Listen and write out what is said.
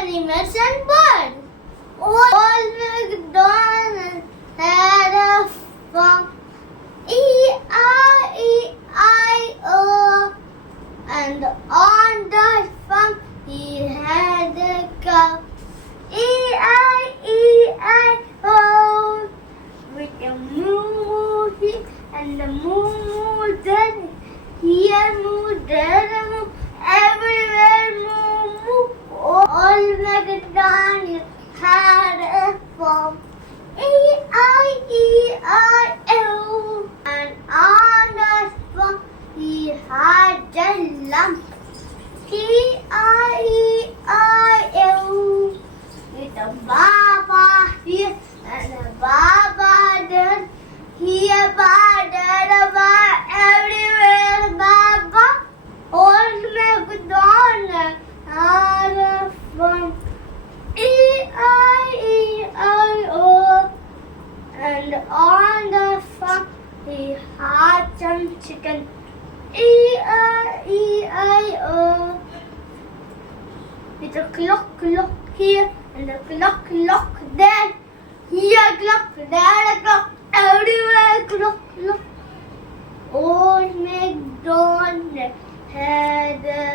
animals and birds. Old MacDonald had a farm, E-I-E-I-O. And on that farm he had a cow, E-I-E-I-O. With a moo here and a moo there, here moo, there moo, everywhere moo. Old MacDonald had a farm, E-I-E-I-O. And on that farm he had a lamb, E-I-E-I-O. With a baba here and a baba there, here baba, there baba, everywhere baba. Old MacDonald had a farm, E-I-E-I-O. And on the farm he had some chicken, E-I-E-I-O. With a clock here and a clock there. Here a clock, there a clock, everywhere clock. Old MacDonald had a